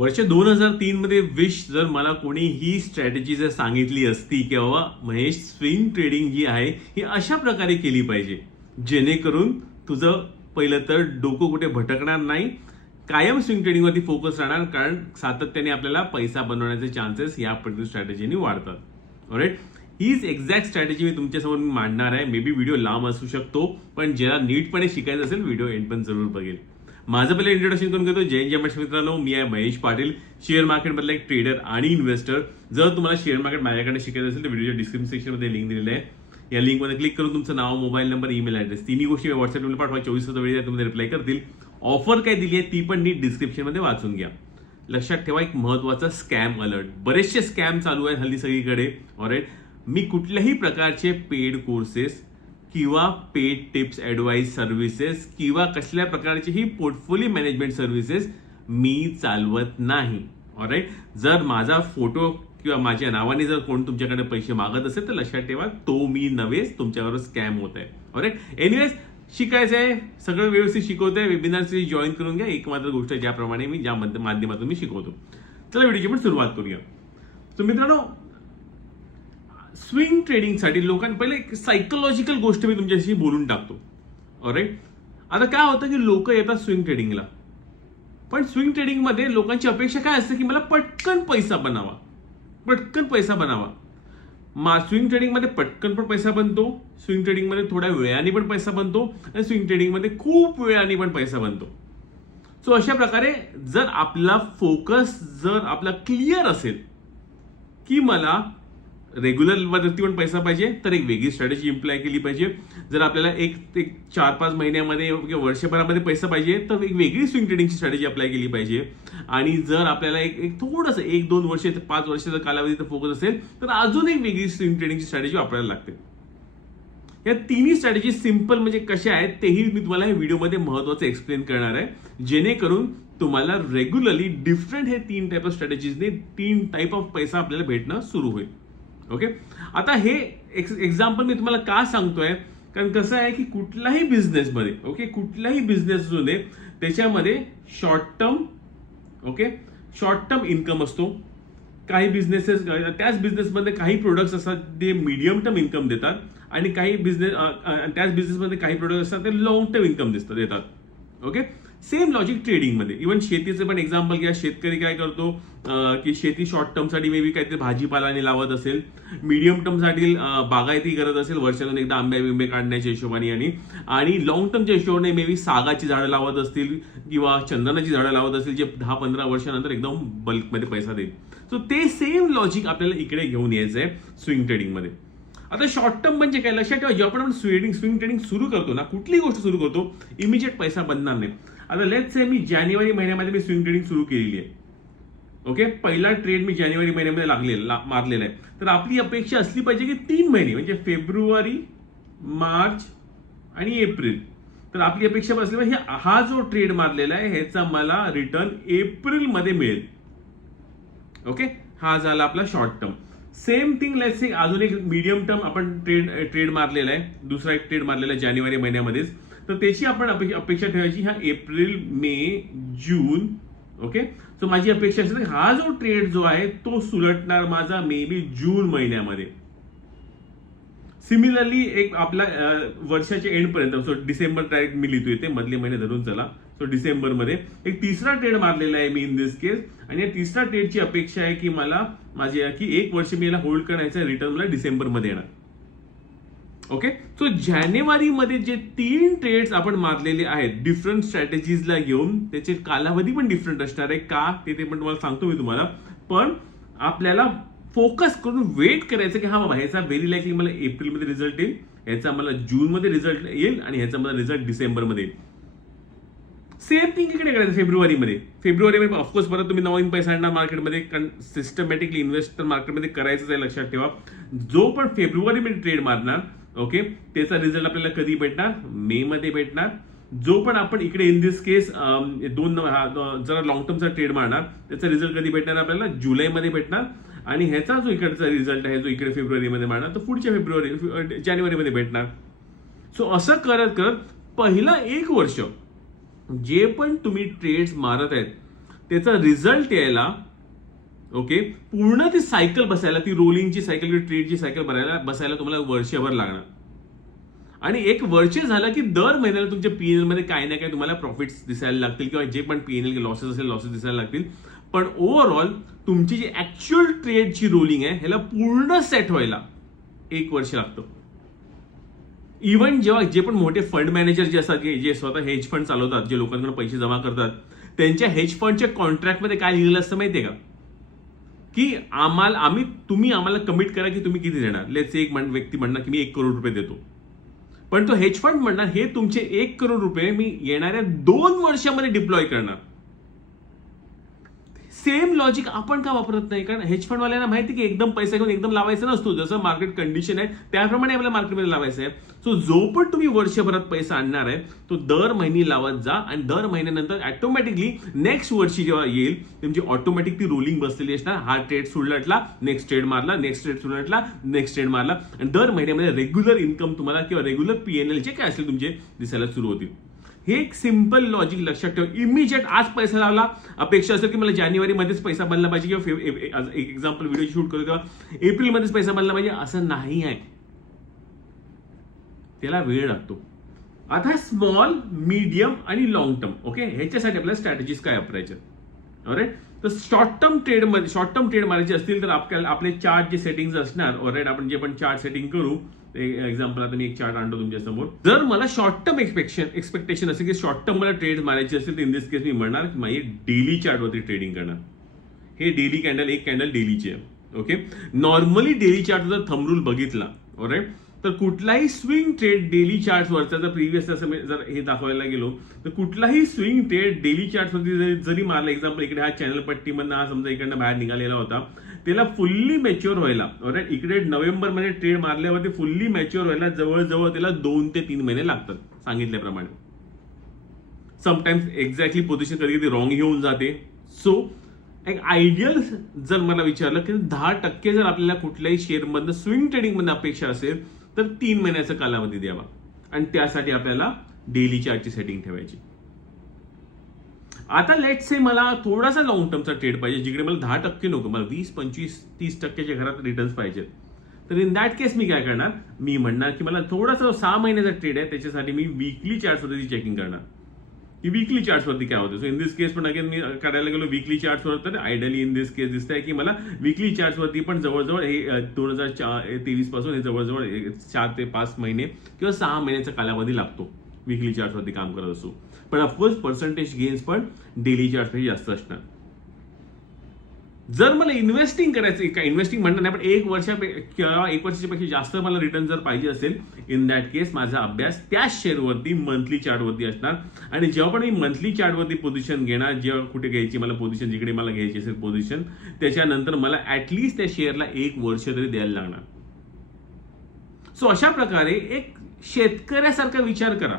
वर्ष दोन हजार तीन मध्ये विश जर मला कोणी ही स्ट्रॅटेजी जर सांगितली असती की बाबा महेश स्विंग ट्रेडिंग जी आहे ही अशा प्रकारे केली पाहिजे. जेणेकरून तुझं पहिलं तर डोकं कुठे भटकणार नाही कायम स्विंग ट्रेडिंगवरती फोकस राहणार कारण सातत्याने आपल्याला पैसा बनवण्याचे चान्सेस या पर्टिक्युलर स्ट्रॅटेजीने वाढतात. ऑलराईट हीच एक्झॅक्ट स्ट्रॅटेजी मी तुमच्यासमोर मी मांडणार आहे. मे बी व्हिडिओ लांब असू शकतो पण ज्याला नीटपणे शिकायचं असेल व्हिडिओ एंड पण जरूर बघेल. माझं पहिले इंट्रोडक्शन करून घेतो. जय जमेश मित्रांनो मी आहे महेश पाटील. शेअर मार्केटमधला एक ट्रेडर आणि इन्व्हेस्टर जर तुम्हाला शेअर मार्केट माझ्याकडे शिकायचं असेल तर व्हिडिओच्या डिस्क्रिप्शन सेक्शनमध्ये लिंक दिलेलं आहे. या लिंकमध्ये क्लिक करून तुमचं नाव मोबाईल नंबर ईमेल ॲड्रेस तिन्ही गोष्टी व्हॉट्सअपला पाठवा. चोवीस तास तुम्ही रिप्लाय करतील. ऑफर काय दिली आहे ती पण नीट डिस्क्रिप्शनमध्ये वाचून घ्या. लक्षात ठेवा एक महत्त्वाचा स्कॅम अलर्ट बरेचसे स्कॅम चालू आहेत हल्ली सगळीकडे. ऑरेट मी कुठल्याही प्रकारचे पेड कोर्सेस किंवा पेड टिप्स ॲडवाईस सर्व्हिसेस किंवा कसल्या प्रकारचीही पोर्टफोलिओ मॅनेजमेंट सर्व्हिसेस मी चालवत नाही. ऑलराईट जर माझा फोटो किंवा माझ्या नावाने जर कोण तुमच्याकडे पैसे मागत असेल तर लक्षात ठेवा तो मी नव्हेच तुमच्यावर स्कॅम होत आहे ऑलराईट एनिवेज शिकायचं आहे सगळं व्यवस्थित शिकवतोय वेबिनार जॉईन करून घ्या. एक मात्र गोष्ट ज्याप्रमाणे मी ज्या माध्यमातून मी शिकवतो. चला व्हिडिओची पण सुरुवात करूया. तर मित्रांनो स्विंग ट्रेडिंगसाठी लोकांनी पहिले एक सायकोलॉजिकल गोष्ट मी तुमच्याशी बोलून टाकतो. राईट आता काय होतं की लोक येतात स्विंग ट्रेडिंगला. पण स्विंग ट्रेडिंगमध्ये लोकांची अपेक्षा काय असते की मला पटकन पैसा बनावा. पटकन पैसा बनावा. मा स्विंग ट्रेडिंगमध्ये पटकन पण पैसा बनतो स्विंग ट्रेडिंगमध्ये थोड्या वेळाने पण पैसा बनतो आणि स्विंग ट्रेडिंगमध्ये खूप वेळाने पण पैसा बनतो. सो अशा प्रकारे जर आपला फोकस जर आपला क्लिअर असेल की मला रेग्युलर वरती पण पैसा पाहिजे तर एक वेगळी स्ट्रॅटेजी इम्प्लाय केली पाहिजे. जर आपल्याला एक एक चार पाच महिन्यामध्ये किंवा वर्षभरामध्ये पैसा पाहिजे तर एक वेगळी स्विंग ट्रेडिंगची स्ट्रॅटेजी अप्लाय केली पाहिजे. आणि जर आपल्याला एक एक थोडंसं एक दोन वर्ष पाच वर्षाचा कालावधीचा फोकस असेल तर अजून एक वेगळी स्विंग ट्रेडिंगची स्ट्रॅटेजी वापरायला लागते. या तिन्ही स्ट्रॅटेजी सिंपल म्हणजे कशा आहेत तेही मी तुम्हाला या व्हिडिओमध्ये महत्वाचं एक्सप्लेन करणार आहे. जेणेकरून तुम्हाला रेग्युलरली डिफरंट हे तीन टाईप ऑफ स्ट्रॅटेजीजने तीन टाईप ऑफ पैसा आपल्याला भेटणं सुरू होईल. ओके आता हे एक्झाम्पल मी तुम्हाला का सांगतोय? कारण कसं आहे की कुठलाही बिझनेसमध्ये ओके कुठलाही बिझनेस जो दे त्याच्यामध्ये short term okay short term income असतो. काही बिझनेसेस त्याच बिझनेसमध्ये काही प्रोडक्ट्स असतात ते मीडियम टर्म इन्कम देतात. आणि काही बिझनेस त्याच बिझनेसमध्ये काही प्रोडक्ट असतात ते लॉंग टर्म इन्कम दिसतात देतात. ओके सेम लॉजिक ट्रेडिंगमध्ये इव्हन शेतीचं पण एक्झाम्पल घ्या. शेतकरी काय करतो की शेती शॉर्ट टर्मसाठी मे बी काहीतरी भाजीपालाने लावत असेल मीडियम टर्मसाठी बागायती करत असेल वर्षातून एकदा आंबे बिंबे काढण्याच्या हिशोबाने आणि आणि लॉंग टर्मच्या हिशोबाने मे बी सागाची झाडं लावत असतील किंवा चंदनाची झाडं लावत असतील जे दहा पंधरा वर्षानंतर एकदम बल्कमध्ये पैसा देईल. सो ते सेम लॉजिक आपल्याला इकडे घेऊन यायचं आहे स्विंग ट्रेडिंगमध्ये आता शॉर्ट टर्म म्हणजे काय? लक्षात ठेवा जेव्हा आपण स्विडिंग स्विंग ट्रेडिंग सुरू करतो ना कुठली गोष्ट सुरू करतो इमिजिएट पैसा बनणार नाही. आता लेट से मी जानेवारी महिन्यामध्ये मी स्विंग ट्रेडिंग सुरू केलेली आहे. ओके पहिला ट्रेड मी जानेवारी महिन्यामध्ये लागलेला मारलेला आहे. तर आपली अपेक्षा असली पाहिजे की तीन महिने म्हणजे फेब्रुवारी मार्च आणि एप्रिल. तर आपली अपेक्षा असली पाहिजे हा जो ट्रेड मारलेला आहे ह्याचा मला रिटर्न एप्रिलमध्ये मिळेल. ओके हा झाला आपला short term same thing let's say अजून एक मीडियम टर्म आपण ट्रेड ट्रेड मारलेला आहे. दुसरा एक ट्रेड मारलेला आहे जानेवारी महिन्यामध्येच. तर त्याची आपण अपेक्षा ठेवायची ह्या April May June okay so माझी अपेक्षा असेल हा जो ट्रेड जो आहे तो सुलटणार माझा मे बी जून महिन्यामध्ये. सिमिलरली एक आपला वर्षाच्या एंडपर्यंत सो डिसेंबर डायरेक्ट मी लिहितो येते मधले महिने धरून चला. सो डिसेंबरमध्ये एक तिसरा ट्रेड मारलेला आहे मी इन दिस केस आणि या तिसऱ्या ट्रेडची अपेक्षा आहे की मला माझी की एक वर्ष मी याला होल्ड करायचं रिटर्न मला डिसेंबरमध्ये येणार. ओके सो जानेवारीमध्ये जे तीन ट्रेड्स आपण मारलेले आहेत डिफरंट स्ट्रॅटेजीजला घेऊन त्याचे कालावधी पण डिफरंट असणार आहे. का? ते ते पण तुम्हाला सांगतो मी तुम्हाला. पण आपल्याला फोकस करून वेट करायचं की हा बाबा ह्याचा व्हेरी लाईकली मला एप्रिलमध्ये रिझल्ट येईल ह्याचा मला जूनमध्ये रिझल्ट येईल आणि ह्याचा मला रिझल्ट डिसेंबरमध्ये येईल. सेम थिंग इकडे करायचं फेब्रुवारीमध्ये. फेब्रुवारीमध्ये ऑफकोर्स परत तुम्ही नवीन पैसा आणणार मार्केटमध्ये कारण सिस्टमॅटिकली इन्व्हेस्टर मार्केटमध्ये करायचंच आहे लक्षात ठेवा. जो पण फेब्रुवारीमध्ये ट्रेड मारणार ओके त्याचा रिझल्ट आपल्याला कधी भेटणार? मे मध्ये भेटणार. जो पण आपण इकडे इन दिस केस दोन हा, जरा लॉंग टर्मचा ट्रेड मारणार त्याचा रिझल्ट कधी भेटणार आपल्याला? जुलैमध्ये भेटणार. आणि ह्याचा जो इकडचा रिझल्ट आहे जो इकडे फेब्रुवारीमध्ये मारणार तो पुढच्या फेब्रुवारी जानेवारीमध्ये भेटणार. सो असं करत करत पहिला एक वर्ष जे पण तुम्ही ट्रेड्स मारत आहेत त्याचा रिझल्ट यायला ओके? पूर्ण ती सायकल बसायला ती रोलिंगची सायकल किंवा ट्रेडची सायकल बनायला बसायला तुम्हाला वर्षभर लागणार. आणि एक वर्ष झालं की दर महिन्याला तुमच्या पीएनएलमध्ये काही ना काही तुम्हाला प्रॉफिट्स दिसायला लागतील किंवा जे पण पीएनएल लॉसेस असेल लॉसेस दिसायला लागतील. पण ओव्हरऑल तुमची जी ऍक्च्युअल ट्रेडची रोलिंग आहे ह्याला पूर्ण सेट व्हायला एक वर्ष लागतं. इव्हन जेव्हा जे पण मोठे फंड मॅनेजर जे असतात जे स्वतः हेज फंड चालवतात जे लोकांकडे पैसे जमा करतात त्यांच्या हेज फंडच्या कॉन्ट्रॅक्टमध्ये काय लिहिलेलं असतं माहितीये का? की आम्हाला आम्ही तुम्ही आम्हाला कमिट करा की तुम्ही किती देणार? लेट्स एक म्हण- व्यक्ती म्हणणार की मी एक करोड रुपये देतो. पण तो हेज फंड म्हणणार हे तुमचे एक करोड रुपये मी येणाऱ्या दोन वर्षामध्ये डिप्लॉय करणार. सेम लॉजिक आपण का वापरत नाही? कारण हेज फंडवाल्यांना माहिती की एकदम पैसा घेऊन एकदम लावायचा नसतो. जसं मार्केट कंडिशन आहे त्याप्रमाणे आपल्याला मार्केटमध्ये लावायचं आहे. सो जो पण तुम्ही वर्षभरात पैसा आणणार आहे तो दर महिने लावत जा आणि दर महिन्यानंतर ऑटोमॅटिकली नेक्स्ट वर्षी जेव्हा येईल तुमची ऑटोमॅटिक ती रोलिंग बसलेली असणार. हा ट्रेड सुलटला नेक्स्ट ट्रेड मारला नेक्स्ट ट्रेड सुलटला नेक्स्ट ट्रेड मारला. आणि दर महिन्यामध्ये रेग्युलर इन्कम तुम्हाला किंवा रेग्युलर पीएनएलचे काय असेल तुमचे दिसायला सुरू होतील. हे एक सिंपल लॉजिक लक्षात ठेवा. इमिजिएट आज पैसा लावला अपेक्षा असेल की मला जानेवारीमध्येच पैसा बनला पाहिजे किंवा एक एक्झाम्पल व्हिडिओ शूट करू तेव्हा एप्रिलमध्येच पैसा बनला पाहिजे असं नाही आहे. त्याला वेळ लागतो. आता स्मॉल मीडियम आणि लॉंग टर्म ओके ह्याच्यासाठी आपल्याला स्ट्रॅटेजीज काय वापरायच्या ऑलराईट तर शॉर्ट टर्म ट्रेडमध्ये शॉर्ट टर्म ट्रेड मारायचे असतील तर आपल्याला आपले चार्ट जे सेटिंग असणार ऑलराईट आपण जे पण चार्ट सेटिंग करू एक्झाम्पल आता मी एक चार्ट आणतो तुमच्यासमोर जर मला शॉर्ट टर्म एक्सपेक्शन एक्सपेक्टेशन असेल की शॉर्ट टर्म मला ट्रेड मारायची असेल तर इन दिस केस मी म्हणणार की माझी डेली चार्टवरती ट्रेडिंग करणार. हे डेली कॅन्डल एक कॅन्डल डेलीची आहे. ओके नॉर्मली डेली चार्ट जर थंब रूल बघितला ऑलराईट तर कुठलाही स्विंग ट्रेड डेली चार्ट वरचा जर प्रिव्हियस असं जर हे दाखवायला गेलो तर कुठलाही स्विंग ट्रेड डेली चार्ट वरती जरी- जरी मारला एक्झाम्पल इकडे हा चॅनल पट्टीमधनं हा समजा इकडनं बाहेर निघालेला होता त्याला फुल्ली मॅच्युअर व्हायला. ऑलराईट इकडे नोव्हेंबरमध्ये ट्रेड मारल्यावरती फुल्ली मॅच्युअर व्हायला जवळजवळ त्याला दोन ते तीन महिने लागतात सांगितल्याप्रमाणे. समटाइम्स एक्झॅक्टली पोझिशन कधी कधी रॉंग घेऊन जाते. सो एक आयडियल जर मला विचारलं की दहा टक्के जर आपल्याला कुठल्याही शेअरमधनं स्विंग ट्रेडिंगमध्ये अपेक्षा असेल तर तीन महिन्याचा कालावधी द्यावा. आणि त्यासाठी आपल्याला डेली चार्टची सेटिंग ठेवायची. आता लेट से मला थोडासा लॉंग टर्मचा ट्रेड पाहिजे जिकडे मला दहा टक्के नको मला वीस पंचवीस तीस टक्क्याच्या घरात रिटर्न्स पाहिजेत. तर इन दॅट केस मी काय करणार? मी म्हणणार की मला थोडासा सहा महिन्याचा ट्रेड आहे त्याच्यासाठी मी वीकली चार्ट्सवरती चेकिंग करणार. की वीकली चार्ट्सवरती काय होतं? सो इन दिस केस पण अगेन मी करायला गेलो वीकली चार्ट्सवर तर आयडियली इन दिस केस दिसत आहे की मला वीकली चार्ट्सवरती पण जवळजवळ हे दोन हजार तेवीसपासून हे जवळजवळ चार ते पाच महिने किंवा सहा महिन्याचा कालावधी लागतो. वीकली चार्ट्सवरती काम करत असो. पण ऑफकोर्स पर्सेंटेज गेन्स पण डेली चार्टपेक्षा जास्त असणार. जर मला इन्व्हेस्टिंग करायचं का इन्व्हेस्टिंग म्हणणार नाही पण एक वर्षा किंवा एक वर्षाच्या पेक्षा जास्त मला रिटर्न जर पाहिजे असेल इन दॅट केस माझा अभ्यास त्याच शेअरवरती मंथली चार्टवरती असणार. आणि जेव्हा पण मी मंथली चार्टवरती पोझिशन घेणार जेव्हा कुठे घ्यायची मला पोझिशन जिकडे मला घ्यायची असेल पोझिशन त्याच्यानंतर मला ऍटलिस्ट त्या शेअरला एक वर्ष तरी द्यायला लागणार. सो अशा प्रकारे एक शेतकऱ्यासारखा विचार करा.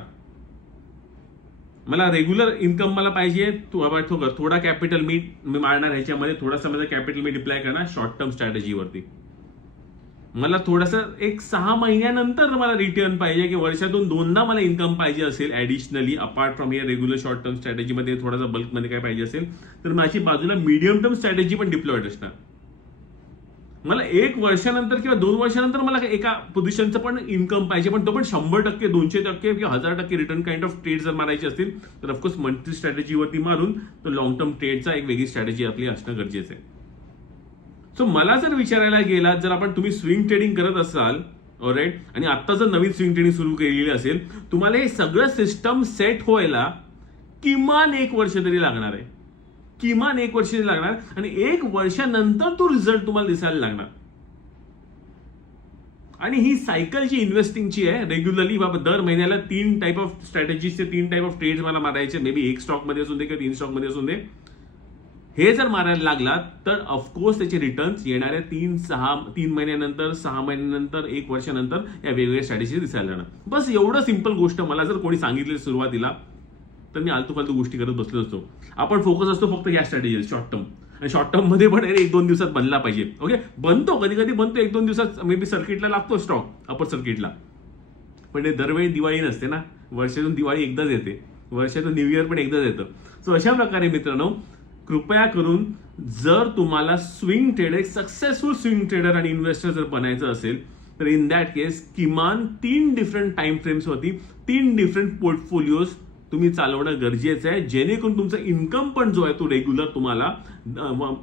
मला रेग्युलर इन्कम मला पाहिजे थो- थोडा कॅपिटल मी मी मारणार ह्याच्यामध्ये थोडासा माझा कॅपिटल मी डिप्लाय करणार शॉर्ट टर्म स्ट्रॅटेजीवरती मला थोडंसं एक सहा महिन्यानंतर मला रिटर्न पाहिजे की वर्षातून दोनदा मला इन्कम पाहिजे असेल ॲडिशनली अपार्ट फ्रॉम हे रेग्युलर शॉर्ट टर्म स्ट्रॅटेजीमध्ये थोडासा बल्कमध्ये काय पाहिजे असेल तर माझी बाजूला मीडियम टर्म स्ट्रॅटेजी पण डिप्लॉइड असणार. मला एक वर्षानंतर किंवा दोन वर्षानंतर मला एका पोझिशनचं पण इन्कम पाहिजे पण तो पण शंभर टक्के दोनशे टक्के किंवा हजार टक्के रिटर्न काइंड ऑफ ट्रेड जर मारायचे असतील तर ऑफकोर्स मंथली स्ट्रॅटेजीवरती मारून तो लॉंग टर्म ट्रेडचा एक वेगळी स्ट्रॅटेजी आपली असणं गरजेचं आहे. सो मला जर विचारायला गेला जर आपण तुम्ही स्विंग ट्रेडिंग करत असाल राईट आणि आता जर नवीन स्विंग ट्रेडिंग सुरू केलेली असेल तुम्हाला हे सगळं सिस्टम सेट व्हायला किमान एक वर्ष तरी लागणार आहे. किमान एक वर्ष लागणार आणि एक वर्षानंतर तो रिझल्ट तुम्हाला दिसायला लागणार. आणि ही सायकल जी इन्व्हेस्टिंगची आहे रेग्युलरली बाबा दर महिन्याला तीन टाईप ऑफ स्ट्रॅटेजीचे तीन टाईप ऑफ ट्रेड्स मला मारायचे. मे बी एक स्टॉकमध्ये असून दे किंवा तीन स्टॉकमध्ये असून दे. हे जर मारायला लागला तर ऑफकोर्स त्याचे रिटर्न्स येणाऱ्या तीन सहा तीन महिन्यानंतर सहा महिन्यानंतर एक वर्षानंतर या वेगवेगळ्या स्ट्रॅटेजी दिसायला जाणार बस एवढं सिंपल गोष्ट मला जर कोणी सांगितली सुरुवातीला तर मी आलतू फालतू गोष्टी करत बसलो असतो. आपण फोकस असतो फक्त या स्ट्रॅटेजी शॉर्ट टर्म आणि शॉर्ट टर्ममध्ये पण एक दोन दिवसात बनला पाहिजे. ओके बनतो कधी कधी बनतो एक दोन दिवसात मे बी सर्किटला लागतो स्टॉक अपर सर्किटला पण ते दरवेळी दिवाळी नसते ना. वर्षातून दिवाळी एकदाच येते. वर्षातून न्यू इयर पण एकदाच येतं. सो अशा प्रकारे मित्रांनो कृपया करून जर तुम्हाला swing trader successful swing trader आणि इन्व्हेस्टर जर बनायचं असेल तर इन दॅट केस किमान तीन डिफरंट टाइम फ्रेम्सवरती तीन डिफरंट पोर्टफोलिओज तुम्ही चालवणं गरजेचं आहे. जेणेकरून तुमचा इन्कम पण जो आहे तो रेग्युलर तुम्हाला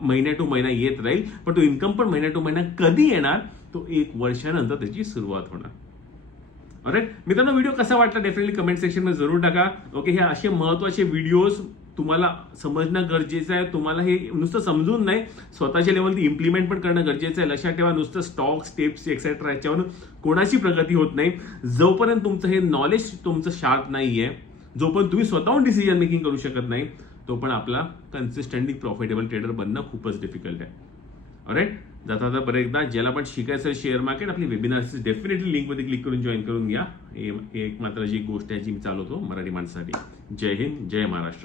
महिन्या टू महिना येत राहील. पण तो इन्कम पण महिन्या टू महिना कधी येणार तो एक वर्षानंतर त्याची सुरुवात होणार. अरेट मित्रांनो व्हिडिओ कसा वाटला डेफिनेटली कमेंट सेक्शनमध्ये जरूर टाका. ओके हे असे महत्त्वाचे व्हिडिओज तुम्हाला समजणं गरजेचं आहे. तुम्हाला हे नुसतं समजून नाही स्वतःच्या लेवलती इम्प्लिमेंट पण करणं गरजेचं आहे. लक्षात ठेवा नुसतं स्टॉक्स टिप्स एक्सेट्रा याच्यावरून कोणाची प्रगती होत नाही. जोपर्यंत तुमचं हे नॉलेज तुमचं शार्प जो पण तुम्ही स्वतःहून डिसिजन मेकिंग करू शकत नाही तो पण आपला कन्सिस्टंटली प्रॉफिटेबल ट्रेडर बनणं खूपच डिफिकल्ट आहे. ऑलराईट जाता जाता बरं एकदा ज्याला पण शिकायचं आहे शेअर मार्केट आपली वेबिनार डेफिनेटली लिंकमध्ये क्लिक करून जॉईन करून घ्या. एक मात्र जी गोष्ट आहे जी मी चालवतो मराठी माणसासाठी. जय हिंद जय महाराष्ट्र.